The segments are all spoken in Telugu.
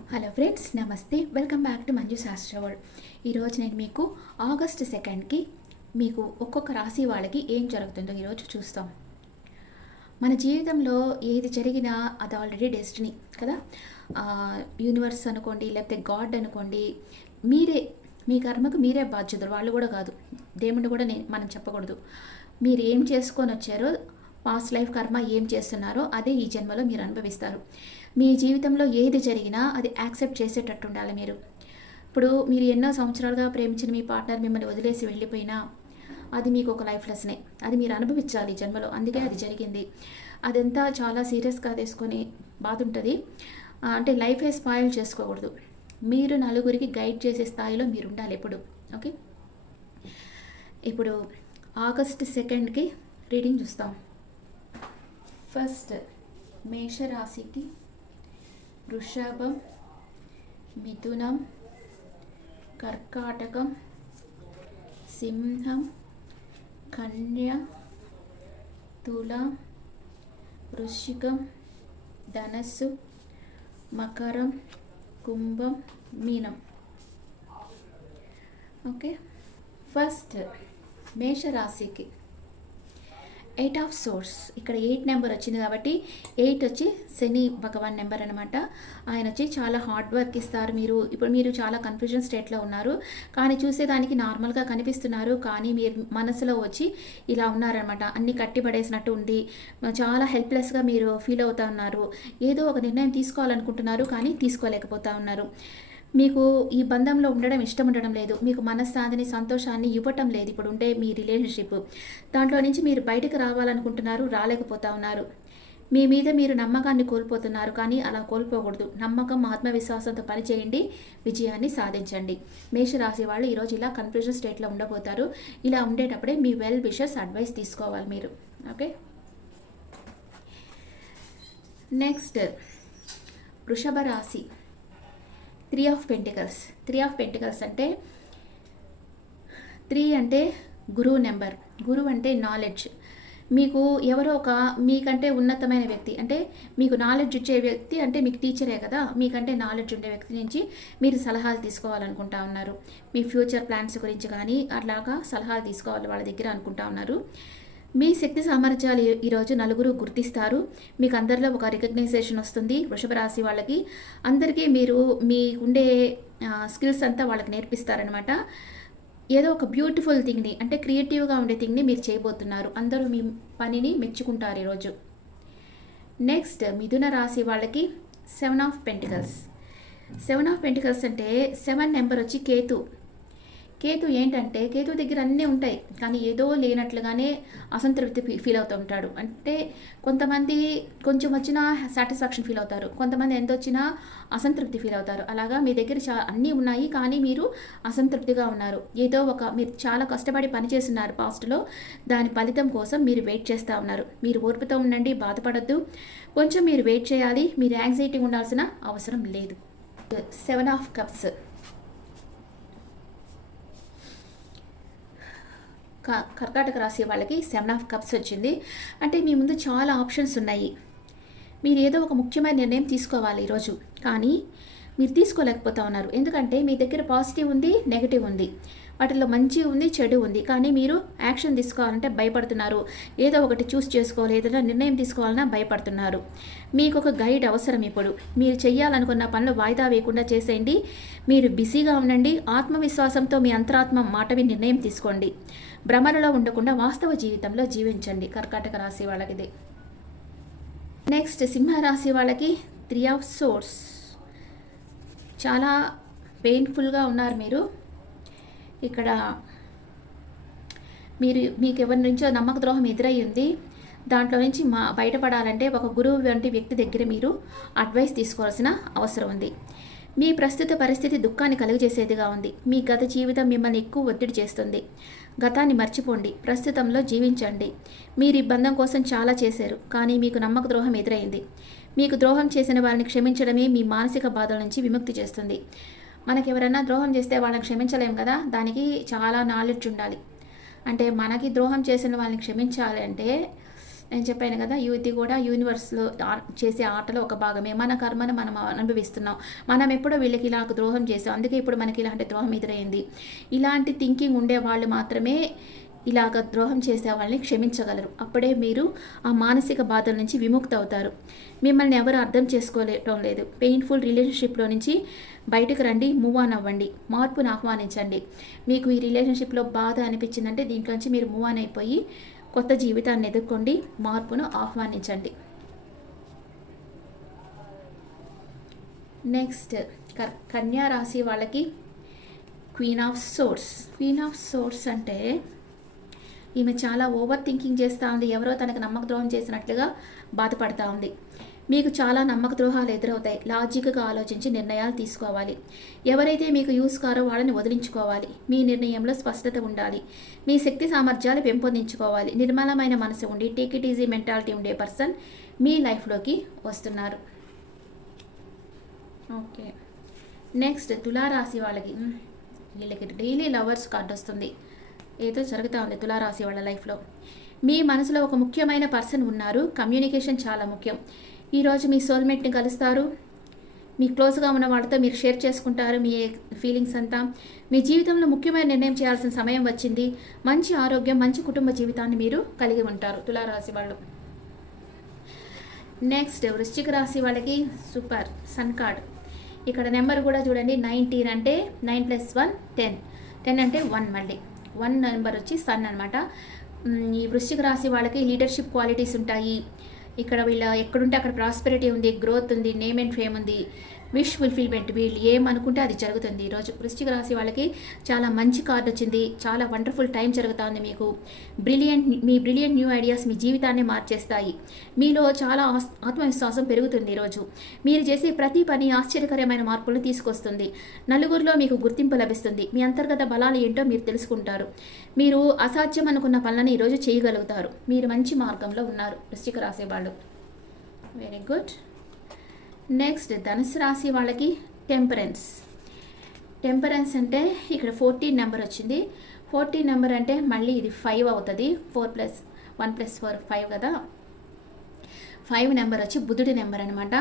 హలో ఫ్రెండ్స్, నమస్తే. వెల్కమ్ బ్యాక్ టు మంజు శాస్త్ర వరల్డ్. ఈరోజు నేను మీకు ఆగస్ట్ 2కి మీకు ఒక్కొక్క రాశి వాళ్ళకి ఏం జరుగుతుందో ఈరోజు చూస్తాం. మన జీవితంలో ఏది జరిగినా అది ఆల్రెడీ డెస్టినీ కదా. యూనివర్స్ అనుకోండి, లేకపోతే గాడ్ అనుకోండి, మీరే మీ కర్మకు మీరే బాధ్యతలు, వాళ్ళు కూడా కాదు. దేవుడు కూడా మనం చెప్పకూడదు. మీరు ఏం చేసుకొని వచ్చారో, పాస్ట్ లైఫ్ కర్మ ఏం చేస్తున్నారో అదే ఈ జన్మలో మీరు అనుభవిస్తారు. మీ జీవితంలో ఏది జరిగినా అది యాక్సెప్ట్ చేసేటట్టు ఉండాలి మీరు. ఇప్పుడు మీరు ఎన్నో సంవత్సరాలుగా ప్రేమించిన మీ పార్ట్నర్ మిమ్మల్ని వదిలేసి వెళ్ళిపోయినా అది మీకు ఒక లైఫ్ లెసనే. అది మీరు అనుభవించాలి జన్మలో, అందుకే అది జరిగింది. అదంతా చాలా సీరియస్గా తీసుకొని బాధ ఉంటుంది. అంటే లైఫే స్పాయిల్ చేసుకోకూడదు. మీరు నలుగురికి గైడ్ చేసే స్థాయిలో మీరు ఉండాలి ఎప్పుడు. ఓకే, ఇప్పుడు ఆగస్ట్ 2కి రీడింగ్ చూస్తాం. ఫస్ట్ మేషరాశికి వృషభం, మిథునం, కర్కాటకం, సింహం, కన్య, తుల, వృశ్చికం, ధనస్సు, మకరం, కుంభం, మీనం. ఓకే, ఫస్ట్ మేషరాశికి 8 ఆఫ్ సోర్స్. ఇక్కడ 8 నెంబర్ వచ్చింది కాబట్టి 8 వచ్చి శని భగవాన్ నెంబర్ అనమాట. ఆయన వచ్చి చాలా హార్డ్ వర్క్ ఇస్తారు. మీరు చాలా కన్ఫ్యూజన్ స్టేట్లో ఉన్నారు, కానీ చూసేదానికి నార్మల్గా కనిపిస్తున్నారు, కానీ మీరు మనసులో వచ్చి ఇలా ఉన్నారనమాట. అన్నీ కట్టిపడేసినట్టు ఉండి చాలా హెల్ప్లెస్గా మీరు ఫీల్ అవుతూ ఉన్నారు. ఏదో ఒక నిర్ణయం తీసుకోవాలనుకుంటున్నారు, కానీ తీసుకోలేకపోతూ ఉన్నారు. మీకు ఈ బంధంలో ఉండడం ఇష్టం ఉండడం లేదు. మీకు మనశ్శాంతిని, సంతోషాన్ని ఇవ్వటం లేదు ఇప్పుడు ఉండే మీ రిలేషన్షిప్. దాంట్లో నుంచి మీరు బయటకు రావాలనుకుంటున్నారు, రాలేకపోతా ఉన్నారు. మీ మీద మీరు నమ్మకాన్ని కోల్పోతున్నారు, కానీ అలా కోల్పోకూడదు. నమ్మకం, ఆత్మవిశ్వాసంతో పనిచేయండి, విజయాన్ని సాధించండి. మేషరాశి వాళ్ళు ఈరోజు ఇలా కన్ఫ్యూజన్ స్టేట్లో ఉండబోతారు. ఇలా ఉండేటప్పుడే మీ వెల్ విషర్స్ అడ్వైస్ తీసుకోవాలి మీరు. ఓకే, నెక్స్ట్ వృషభ రాశి 3 ఆఫ్ పెంటికల్స్. 3 ఆఫ్ పెంటికల్స్ అంటే 3 అంటే గురువు నెంబర్. గురువు అంటే నాలెడ్జ్. మీకు ఎవరో ఒక మీకంటే ఉన్నతమైన వ్యక్తి, అంటే మీకు నాలెడ్జ్ ఇచ్చే వ్యక్తి, అంటే మీకు టీచరే కదా, మీకంటే నాలెడ్జ్ ఉండే వ్యక్తి నుంచి మీరు సలహాలు తీసుకోవాలనుకుంటా ఉన్నారు. మీ ఫ్యూచర్ ప్లాన్స్ గురించి కానీ అట్లాగా సలహాలు తీసుకోవాలి వాళ్ళ దగ్గర అనుకుంటా ఉన్నారు. మీ శక్తి సామర్థ్యాలు ఈరోజు నలుగురు గుర్తిస్తారు. మీకు అందరిలో ఒక రికగ్నైజేషన్ వస్తుంది. వృషభ రాశి వాళ్ళకి అందరికీ మీరు మీకుండే స్కిల్స్ అంతా వాళ్ళకి నేర్పిస్తారనమాట. ఏదో ఒక బ్యూటిఫుల్ థింగ్ని, అంటే క్రియేటివ్గా ఉండే థింగ్ని మీరు చేయబోతున్నారు. అందరూ మీ పనిని మెచ్చుకుంటారు ఈరోజు. నెక్స్ట్ మిథున రాశి వాళ్ళకి 7 ఆఫ్ పెంటికల్స్. 7 ఆఫ్ పెంటికల్స్ అంటే 7 నెంబర్ వచ్చి కేతు. కేతు ఏంటంటే, కేతు దగ్గర అన్నీ ఉంటాయి, కానీ ఏదో లేనట్లుగానే అసంతృప్తి ఫీల్ అవుతూ ఉంటాడు. అంటే కొంతమంది కొంచెం వచ్చినా సాటిస్ఫాక్షన్ ఫీల్ అవుతారు, కొంతమంది ఎంత వచ్చినా అసంతృప్తి ఫీల్ అవుతారు. అలాగా మీ దగ్గర అన్నీ ఉన్నాయి, కానీ మీరు అసంతృప్తిగా ఉన్నారు. ఏదో మీరు చాలా కష్టపడి పనిచేస్తున్నారు పాస్ట్లో, దాని ఫలితం కోసం మీరు వెయిట్ చేస్తూ ఉన్నారు. మీరు ఓర్పుతో ఉండండి, బాధపడద్దు. కొంచెం మీరు వెయిట్ చేయాలి. మీరు యాంగ్జైటీ ఉండాల్సిన అవసరం లేదు. 7 ఆఫ్ కప్స్. కర్కాటక రాశి వాళ్ళకి 7 ఆఫ్ కప్స్ వచ్చింది. అంటే మీ ముందు చాలా ఆప్షన్స్ ఉన్నాయి. మీరు ఏదో ఒక ముఖ్యమైన నిర్ణయం తీసుకోవాలి ఈరోజు, కానీ మీరు తీసుకోలేకపోతా ఉన్నారు. ఎందుకంటే మీ దగ్గర పాజిటివ్ ఉంది, నెగిటివ్ ఉంది, వాటిల్లో మంచి ఉంది, చెడు ఉంది, కానీ మీరు యాక్షన్ తీసుకోవాలంటే భయపడుతున్నారు. ఏదో ఒకటి చూస్ చేసుకోవాలి, ఏదైనా నిర్ణయం తీసుకోవాలన్నా భయపడుతున్నారు. మీకు ఒక గైడ్ అవసరం. ఇప్పుడు మీరు చేయాలనుకున్న పనులు వాయిదా వేయకుండా చేసేయండి. మీరు బిజీగా ఉండండి. ఆత్మవిశ్వాసంతో మీ అంతరాత్మ మాట నిర్ణయం తీసుకోండి. భ్రమలలో ఉండకుండా వాస్తవ జీవితంలో జీవించండి. కర్కాటక రాశి వాళ్ళకి. నెక్స్ట్ సింహరాశి వాళ్ళకి 3 ఆఫ్ సోర్స్. చాలా పెయిన్ఫుల్గా ఉన్నారు మీరు. ఇక్కడ మీకు ఎవరి నుంచో నమ్మక ద్రోహం ఎదురై ఉంది. దాంట్లో నుంచి బయటపడాలంటే ఒక గురువు వంటి వ్యక్తి దగ్గర మీరు అడ్వైస్ తీసుకోవాల్సిన అవసరం ఉంది. మీ ప్రస్తుత పరిస్థితి దుఃఖాన్ని కలుగజేసేదిగా ఉంది. మీ గత జీవితం మిమ్మల్ని ఎక్కువ ఒత్తిడి చేస్తుంది. గతాన్ని మర్చిపోండి, ప్రస్తుతంలో జీవించండి. మీరు ఈ బంధం కోసం చాలా చేశారు, కానీ మీకు నమ్మక ద్రోహం ఎదురైంది. మీకు ద్రోహం చేసిన వారిని క్షమించడమే మీ మానసిక బాధల నుంచి విముక్తి చేస్తుంది. మనకి ఎవరైనా ద్రోహం చేస్తే వాళ్ళని క్షమించలేం కదా, దానికి చాలా నాలెడ్జ్ ఉండాలి. అంటే మనకి ద్రోహం చేసిన వాళ్ళని క్షమించాలి అంటే నేను చెప్పాను కదా, ఇది కూడా యూనివర్స్లో చేసే ఆటలో ఒక భాగమే. మన కర్మను మనం అనుభవిస్తున్నాం. మనం ఎప్పుడో వీళ్ళకి ఇలా ద్రోహం చేసాం, అందుకే ఇప్పుడు మనకి ఇలాంటి ద్రోహం ఎదురైంది. ఇలాంటి థింకింగ్ ఉండే వాళ్ళు మాత్రమే ఇలాగ ద్రోహం చేసే వాళ్ళని క్షమించగలరు. అప్పుడే మీరు ఆ మానసిక బాధల నుంచి విముక్తి అవుతారు. మిమ్మల్ని ఎవరు అర్థం చేసుకోలేటం లేదు. పెయిన్ఫుల్ రిలేషన్షిప్లో నుంచి బయటకు రండి, మూవ్ ఆన్ అవ్వండి, మార్పును ఆహ్వానించండి. మీకు ఈ రిలేషన్షిప్లో బాధ అనిపించిందంటే దీంట్లో నుంచి మీరు మూవ్ ఆన్ అయిపోయి కొత్త జీవితాన్ని ఎదుర్కోండి, మార్పును ఆహ్వానించండి. నెక్స్ట్ కన్యా రాశి వాళ్ళకి queen of swords. Queen of swords అంటే ఈమె చాలా ఓవర్ థింకింగ్ చేస్తూ ఉంది. ఎవరో తనకు నమ్మక ద్రోహం చేసినట్లుగా బాధపడతా ఉంది. మీకు చాలా నమ్మక ద్రోహాలు ఎదురవుతాయి. లాజిక్గా ఆలోచించి నిర్ణయాలు తీసుకోవాలి. ఎవరైతే మీకు యూస్ కారో వాళ్ళని వదిలించుకోవాలి. మీ నిర్ణయంలో స్పష్టత ఉండాలి. మీ శక్తి సామర్థ్యాలు పెంపొందించుకోవాలి. నిర్మలమైన మనసు ఉండి టేక్ ఇట్ ఈజీ మెంటాలిటీ ఉండే పర్సన్ మీ లైఫ్లోకి వస్తున్నారు. ఓకే, నెక్స్ట్ తులారాశి వాళ్ళకి వీళ్ళకి డైలీ లవర్స్ కార్డు వస్తుంది. ఏదో జరుగుతూ ఉంది తులారాశి వాళ్ళ లైఫ్లో. మీ మనసులో ఒక ముఖ్యమైన పర్సన్ ఉన్నారు. కమ్యూనికేషన్ చాలా ముఖ్యం. ఈరోజు మీ సోల్మేట్ని కలుస్తారు. మీ క్లోజ్గా ఉన్న వాళ్ళతో మీరు షేర్ చేసుకుంటారు మీ ఫీలింగ్స్ అంతా. మీ జీవితంలో ముఖ్యమైన నిర్ణయం చేయాల్సిన సమయం వచ్చింది. మంచి ఆరోగ్యం, మంచి కుటుంబ జీవితాన్ని మీరు కలిగి ఉంటారు తులారాశి వాళ్ళు. నెక్స్ట్ వృశ్చిక రాశి వాళ్ళకి సూపర్ సన్ కార్డ్. ఇక్కడ నెంబర్ కూడా చూడండి, 19 అంటే 9 + 1 10. 10 అంటే 1, మళ్ళీ 1 నెంబర్ వచ్చి సన్ అనమాట. ఈ వృశ్చిక రాశి వాళ్ళకి లీడర్షిప్ క్వాలిటీస్ ఉంటాయి. ఇక్కడ వీళ్ళ ఎక్కడుంటే అక్కడ ప్రాస్పెరిటీ ఉంది, గ్రోత్ ఉంది, నేమ్ అండ్ ఫేమ్ ఉంది, విష్ ఫుల్ఫిల్మెంట్. వీళ్ళు ఏమనుకుంటే అది జరుగుతుంది. ఈరోజు వృశ్చిక రాశి వాళ్ళకి చాలా మంచి కార్డు వచ్చింది. చాలా వండర్ఫుల్ టైం జరుగుతుంది మీకు. మీ బ్రిలియంట్ న్యూ ఐడియాస్ మీ జీవితాన్ని మార్చేస్తాయి. మీలో చాలా ఆత్మవిశ్వాసం పెరుగుతుంది. ఈరోజు మీరు చేసే ప్రతి పని ఆశ్చర్యకరమైన మార్పులను తీసుకొస్తుంది. నలుగురిలో మీకు గుర్తింపు లభిస్తుంది. మీ అంతర్గత బలాలు ఏంటో మీరు తెలుసుకుంటారు. మీరు అసాధ్యం అనుకున్న పనులను ఈరోజు చేయగలుగుతారు. మీరు మంచి మార్గంలో ఉన్నారు వృశ్చిక రాశి వాళ్ళు. Very good. నెక్స్ట్ ధనుసు రాశి వాళ్ళకి టెంపరెన్స్. టెంపరెన్స్ అంటే ఇక్కడ 14 నెంబర్ వచ్చింది. 14 నెంబర్ అంటే మళ్ళీ ఇది 5 అవుతుంది. 4 + 1 + 4 5 కదా. 5 నెంబర్ వచ్చి బుధుడి నెంబర్ అనమాట.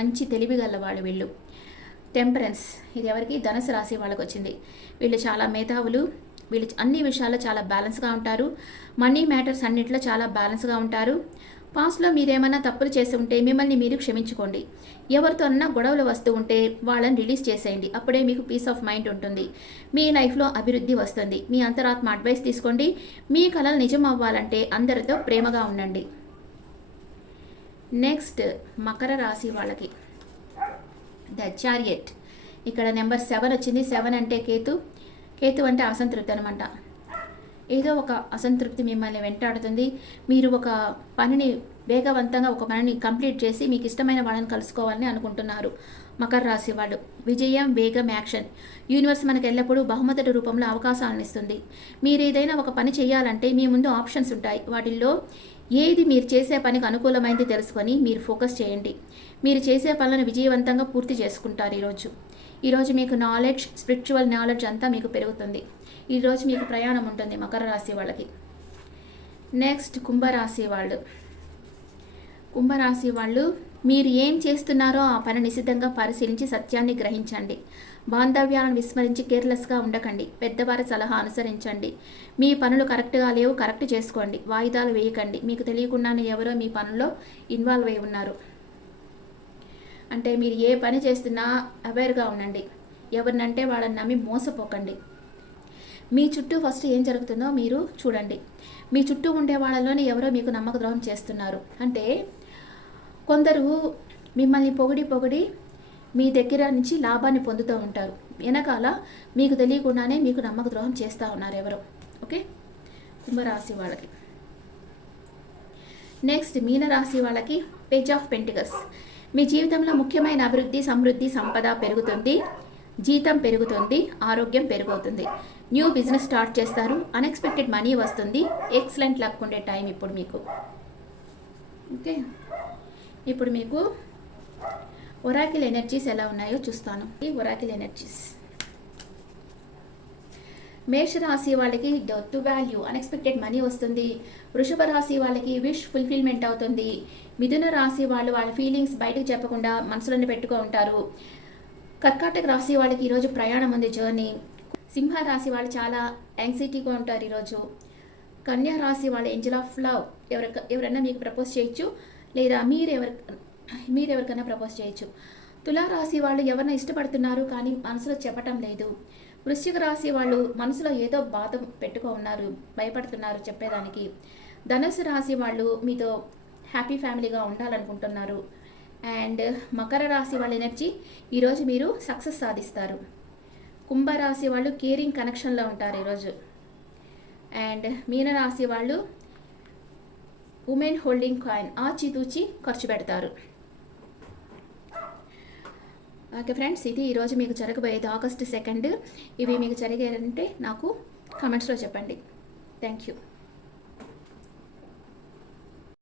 మంచి తెలివి గల వాళ్ళు వీళ్ళు. టెంపరెన్స్ ఇది ఎవరికి? ధనుసు రాశి వాళ్ళకి వచ్చింది. వీళ్ళు చాలా మేధావులు. వీళ్ళు అన్ని విషయాల్లో చాలా బ్యాలెన్స్గా ఉంటారు. మనీ మ్యాటర్స్ అన్నిట్లో చాలా బ్యాలెన్స్గా ఉంటారు. పాస్ట్లో మీరేమైనా తప్పులు చేసి ఉంటే మిమ్మల్ని మీరు క్షమించుకోండి. ఎవరితో అన్నా గొడవలు వస్తూ ఉంటే వాళ్ళని రిలీజ్ చేసేయండి. అప్పుడే మీకు పీస్ ఆఫ్ మైండ్ ఉంటుంది. మీ లైఫ్లో అభివృద్ధి వస్తుంది. మీ అంతరాత్మ అడ్వైస్ తీసుకోండి. మీ కలలు నిజం అవ్వాలంటే అందరితో ప్రేమగా ఉండండి. నెక్స్ట్ మకర రాశి వాళ్ళకి ద చారియట్. ఇక్కడ నెంబర్ 7 వచ్చింది. 7 అంటే కేతు. కేతు అంటే అసంతృప్తి అనమాట. ఏదో ఒక అసంతృప్తి మిమ్మల్ని వెంటాడుతుంది. మీరు ఒక పనిని వేగవంతంగా ఒక పనిని కంప్లీట్ చేసి మీకు ఇష్టమైన వాళ్ళని కలుసుకోవాలని అనుకుంటున్నారు మకర రాశి వాళ్ళు. విజయం, వేగం, యాక్షన్. యూనివర్స్ మనకు ఎల్లప్పుడూ బహుమతుల రూపంలో అవకాశాలను ఇస్తుంది. మీరు ఏదైనా ఒక పని చేయాలంటే మీ ముందు ఆప్షన్స్ ఉంటాయి. వాటిల్లో ఏది మీరు చేసే పనికి అనుకూలమైంది తెలుసుకొని మీరు ఫోకస్ చేయండి. మీరు చేసే పనులను విజయవంతంగా పూర్తి చేసుకుంటారు. ఈరోజు మీకు నాలెడ్జ్, స్పిరిచువల్ నాలెడ్జ్ అంతా మీకు పెరుగుతుంది. ఈరోజు మీకు ప్రయాణం ఉంటుంది మకర రాశి వాళ్ళకి. నెక్స్ట్ కుంభరాశి వాళ్ళు. కుంభరాశి వాళ్ళు మీరు ఏం చేస్తున్నారో ఆ పని నిశితంగా పరిశీలించి సత్యాన్ని గ్రహించండి. బాంధవ్యాలను విస్మరించి కేర్లెస్గా ఉండకండి. పెద్దవారి సలహా అనుసరించండి. మీ పనులు కరెక్ట్గా లేవు, కరెక్ట్ చేసుకోండి. వాయిదాలు వేయకండి. మీకు తెలియకుండానే ఎవరో మీ పనుల్లో ఇన్వాల్వ్ అయి ఉన్నారు. అంటే మీరు ఏ పని చేస్తున్నా అవేర్గా ఉండండి. ఎవరినంటే వాళ్ళని నమ్మి మోసపోకండి. మీ చుట్టూ ఫస్ట్ ఏం జరుగుతుందో మీరు చూడండి. మీ చుట్టూ ఉండే వాళ్ళలోనే ఎవరో మీకు నమ్మక ద్రోహం చేస్తున్నారు. అంటే కొందరు మిమ్మల్ని పొగిడి మీ దగ్గర నుంచి లాభాన్ని పొందుతూ ఉంటారు. వెనకాల మీకు తెలియకుండానే మీకు నమ్మక ద్రోహం చేస్తూ ఉన్నారు ఎవరో. ఓకే, కుంభరాశి వాళ్ళకి. నెక్స్ట్ మీనరాశి వాళ్ళకి పేజ్ ఆఫ్ పెంటికల్స్. మీ జీవితంలో ముఖ్యమైన అభివృద్ధి, సమృద్ధి, సంపద పెరుగుతుంది. జీతం పెరుగుతుంది. ఆరోగ్యం పెరుగుతుంది. న్యూ బిజినెస్ స్టార్ట్ చేస్తారు. అన్ఎక్స్పెక్టెడ్ మనీ వస్తుంది. ఎక్సలెంట్ లక్ ఉండే టైం ఇప్పుడు మీకు. ఓకే, ఇప్పుడు మీకు ఒరాకిల్ ఎనర్జీస్ ఎలా ఉన్నాయో చూస్తాను. ఈ ఒరాకిల్ ఎనర్జీస్ మేషరాశి వాళ్ళకి టు వాల్యూ అన్ఎక్స్పెక్టెడ్ మనీ వస్తుంది. వృషభ రాశి వాళ్ళకి విష్ ఫుల్ఫిల్మెంట్ అవుతుంది. మిథున రాశి వాళ్ళు వాళ్ళ ఫీలింగ్స్ బయటకు చెప్పకుండా మనసులోనే పెట్టుకో ఉంటారు. కర్కాటక రాశి వాళ్ళకి ఈరోజు ప్రయాణం ఉంది, జర్నీ. సింహ రాశి వాళ్ళు చాలా యాంగ్జైటీగా ఉంటారు ఈరోజు. కన్యా రాశి వాళ్ళ ఏంజల్ ఆఫ్ లవ్, ఎవరైనా మీకు ప్రపోజ్ చేయొచ్చు, లేదా మీరు ఎవరికైనా ప్రపోజ్ చేయొచ్చు. తులారాశి వాళ్ళు ఎవరైనా ఇష్టపడుతున్నారు కానీ మనసులో చెప్పటం లేదు. వృశ్చిక రాశి వాళ్ళు మనసులో ఏదో బాధ పెట్టుకో ఉన్నారు, భయపడుతున్నారు చెప్పేదానికి. ధనుసు రాశి వాళ్ళు మీతో హ్యాపీ ఫ్యామిలీగా ఉండాలనుకుంటున్నారు. అండ్ మకర రాశి వాళ్ళ ఎనర్జీ, ఈరోజు మీరు సక్సెస్ సాధిస్తారు. కుంభరాశి వాళ్ళు కేరింగ్ కనెక్షన్లో ఉంటారు ఈరోజు. అండ్ మీనరాశి వాళ్ళు ఉమెన్ హోల్డింగ్ కాయిన్ ఆచితూచి ఖర్చు పెడతారు. ఓకే ఫ్రెండ్స్, ఇది ఈరోజు మీకు జరగబోయేది August 2. ఇవి మీకు జరిగారంటే నాకు కామెంట్స్లో చెప్పండి. Thank you.